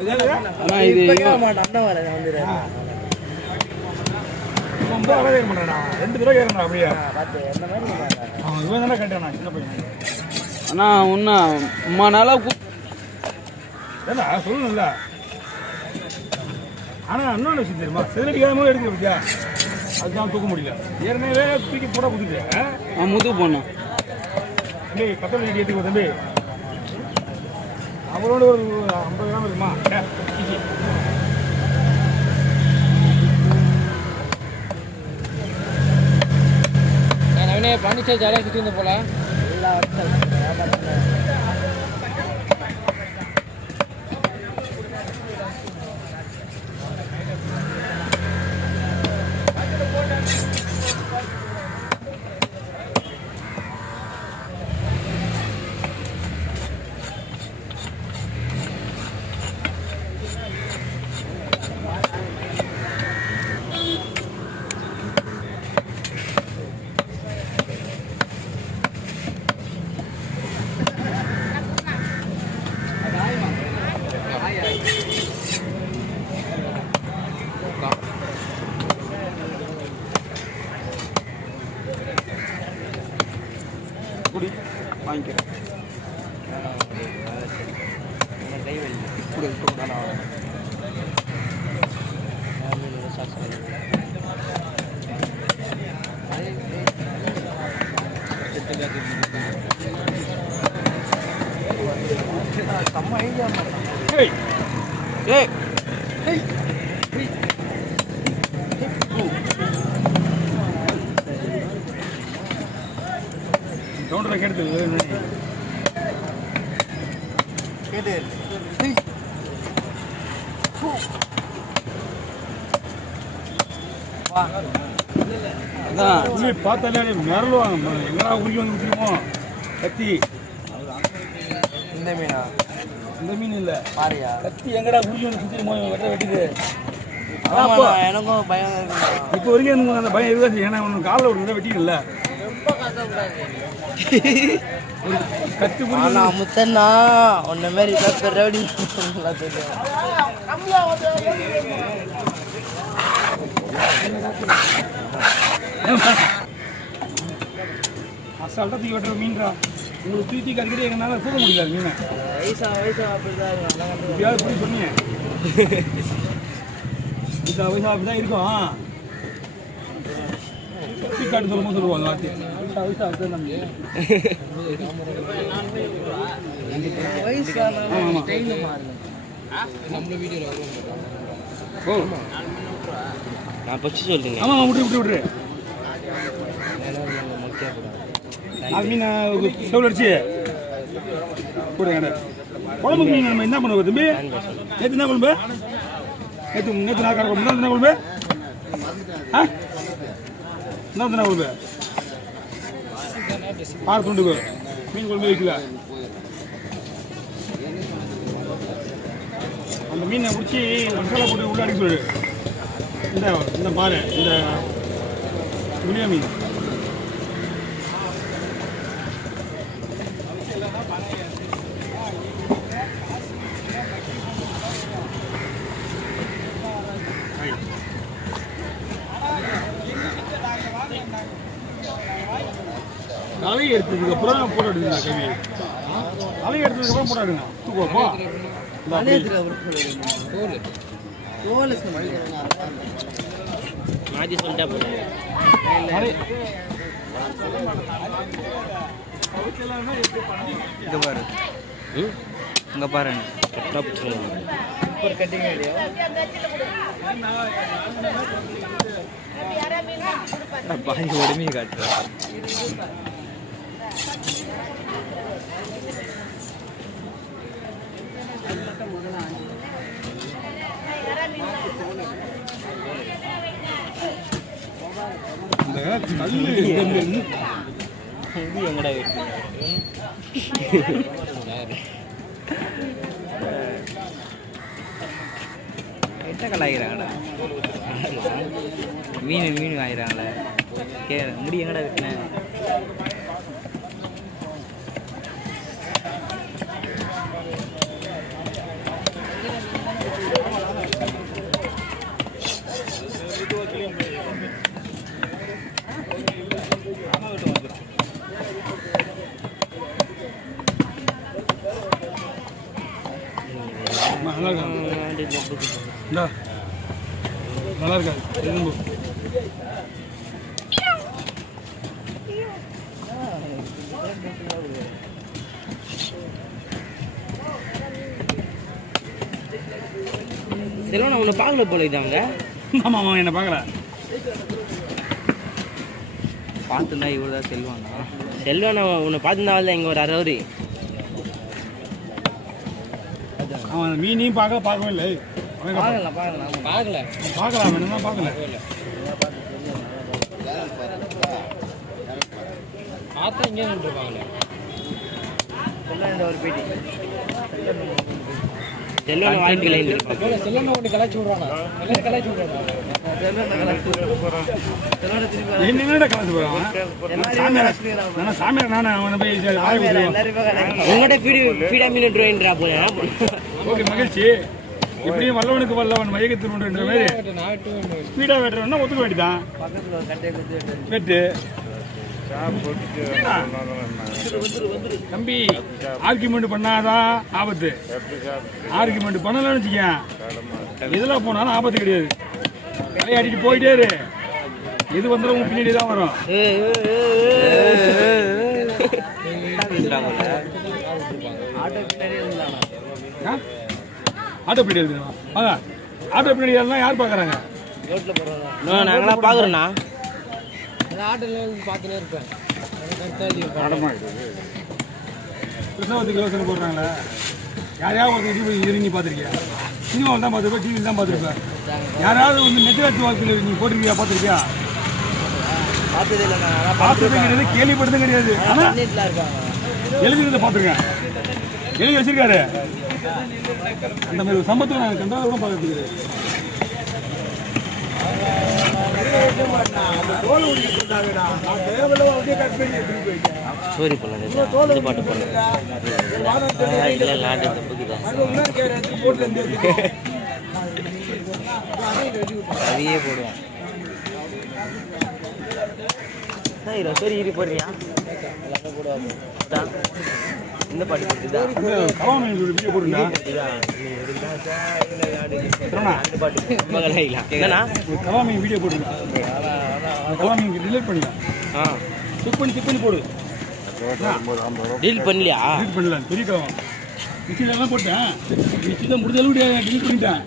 ஆனால் இது மாட்டேன் வர வந்து 2 தடவை கேட்கணும் அப்படியே எந்த மாதிரி இவன் தானே கேட்டேன் சின்ன பையன். அண்ணா இன்னும் அம்மா நாளாக ஏன்னா சொல்லணும்ல. ஆனால் இன்னொன்று விஷயம் தெரியுமா, செதிலடிக்காம எடுக்க பத்தியா அதுதான் தூக்க முடியல. ஏற்கனவே தூக்கி போட கொடுத்துட்டு முதுகு போனோம் தம்பி 19 எடுத்துக்கோ தம்பி. அவரோட ஒரு 50 கிராம் இருக்குமா? நவீனே பாண்டிச்சேரி ஜாலியாக சுற்றி வந்து போல எல்லா வாங்கிக்கிறேன் கை வலி செம்ம ஐடியா கவுண்டரை கேட்டு கேட்டு அதான் பார்த்தாலே மிரளுவாங்க. எங்கடா உருக்கி வந்து விட்டுருமோ கத்தி. இந்த மீனா இந்த மீன் இல்லை பாரியா கத்தி எங்கடா உருக்கி வந்து சுற்றிடுமோ வெட்ட வெட்டிது. எனக்கும் பயம் இருக்கு. இப்போ வரைக்கும் எனக்கு அந்த பயம் இருக்குதான். ஏன்னா ஒன்று காலில் ஒரு வெட்டிடல கத்தி நான் முத்தண்ணா உன்ன மாதிரி ரவுடி அசால்ட்டாக தூக்கி வெட்டுற மீன்டா. உங்களுக்கு தூக்கி கறிக்கிட்டே எங்கனால தூக்க முடியல மீனை. வயசா அப்படிதான் எப்படியாவது போய் சொன்னீங்க இந்த வயசா அப்படிதான் இருக்கும். தூக்காட்டு சொல்லும்போது சொல்லுவாங்க வார்த்தை வயசா அப்படிதான் நம்பி. நான் பச்சு சொல்லுங்க. ஆமாம் விட்டு அது மீன் செவல் அடிச்சு போடுங்க. குழம்புக்கு மீன் நம்ம என்ன பண்ணுவோம் தம்பி? நேற்று என்ன குழம்பு? நேற்று நான் குழம்பு என்ன குழம்பு? என்ன குழம்பு? ஆறு துண்டு மீன் குழம்பு வைக்கல. அந்த மீனை பிடிச்சி மசாலா போட்டு உள்ள அடிக்க சொல்லு. இந்த பாரு இந்த புளியா மீன் அலை எடுத்ததுக்கு அப்புறம் போட்டோ எடுத்துங்க. கவி அலை எடுத்ததுக்கு அப்புறம் போட்டோ எடுங்க. தூக்குவோப்பா மாஜி சொல்லிட்டா போறேன். இங்கே பாரு இங்கே பாரு ஒரு கட்டிங் பாய் உடமையை காட்டுறேன். எங்கடா எட்ட கலாய்கிறாங்கடா. மீன் ஆயிராங்களே. முடி எங்கடா வெட்டினேன்? நல்லா இருக்காது. இந்தா நல்லா இருக்காது எலும்பு. செல்வா உன்னை பார்க்கல போல இதாங்க. ஆமாம் ஆமாம் என்ன பார்க்கல. பார்த்துருந்தா இவ்வளோ தான் செல்வானா. செல்வா உன்னை பார்த்துருந்தாவில் இங்கே ஒரு அரவரி. அவன் மீனையும் பார்க்கவே இல்லை. பார்க்கல பார்க்கலாம் வேணும்னா பார்க்கல. பார்த்தா இங்கே நின்றுருப்பாங்களே. ஒரு பேட்டி செல்வன வாழ்க்கையில் செல்வனை ஒன்று கலாச்சி விடுவானா. எல்லாம் கலாச்சி விடுவானா. என்னென்ன கலந்து போகிறான் சாமியார். நானே அவனை போய் உங்கள்கிட்ட ஃபீடா மில்லியன்ட்ரா போல. ஓகே மகிழ்ச்சி. இப்படியும் வல்லவனுக்கு வல்லவன் மயக்கத்தில் உண்டுன்ற மாதிரி ஸ்பீடாக வெட்டுறவன்னா ஒத்துக்க வேண்டியதான். வெட்டு தம்பி. ஆர்கியூமெண்ட் பண்ணாதான் ஆபத்து. ஆர்கியூமெண்ட் பண்ணலன்னு வச்சுக்கேன் எதில் போனாலும் ஆபத்து கிடையாது. விளையாடிட்டு போயிட்டே இரு. எது வந்தாலும் பின்னாடி தான் வரும். ஆட்டோ பின்னாடி எழுதுமா வாங்க. ஆட்டோ பின்னாடி எழுதுனா யார் பார்க்குறாங்க? நாங்களாம் பார்க்குறோண்ணா. ஆட்டோவில் பார்த்துனே இருப்பேன். கிருஷ்ணவத்துக்கு யோசனை போடுறாங்களே. யாரையாவது ஒருத்தர் டிவி நீ பார்த்துருக்கியா? சினிமாவில் தான் பார்த்துருப்பேன், டிவியில் தான் பார்த்துருப்பேன். யாராவது வந்து நெட்வொர்க் வாழ்க்கையில் நீ போட்டிருக்கியா? பார்த்துருக்கியா? பார்த்ததும் கிடையாது, கேள்விப்பட்டதும் கிடையாது. ஆனால் எழுதினதை பார்த்துருக்கேன். எழுதி வச்சிருக்காரு. அந்த மாதிரி சம்பவத்தை நான் கண்டாத கூட பார்க்கறது. சோரி போல இது பாட்டு போல இல்லை லாண்டு அதையே போடுவான். சரி இது போடுறியா? எல்லாமே போடுவாங்க. இந்த பாட்டு போட்டுதான் வீடியோ போட்டுருந்தா கவாமி வீடியோ போட்டுருந்தா கவாமி டிலீட் பண்ணிடலாம். செக் பண்ணி போடு. டீல் பண்ணலையா? டீல் பண்ணல. பெரிய கவாம் மிக்சிலாம் போட்டேன். மிக்சி தான் முடிஞ்ச அளவுக்கு டீல் பண்ணிட்டேன்.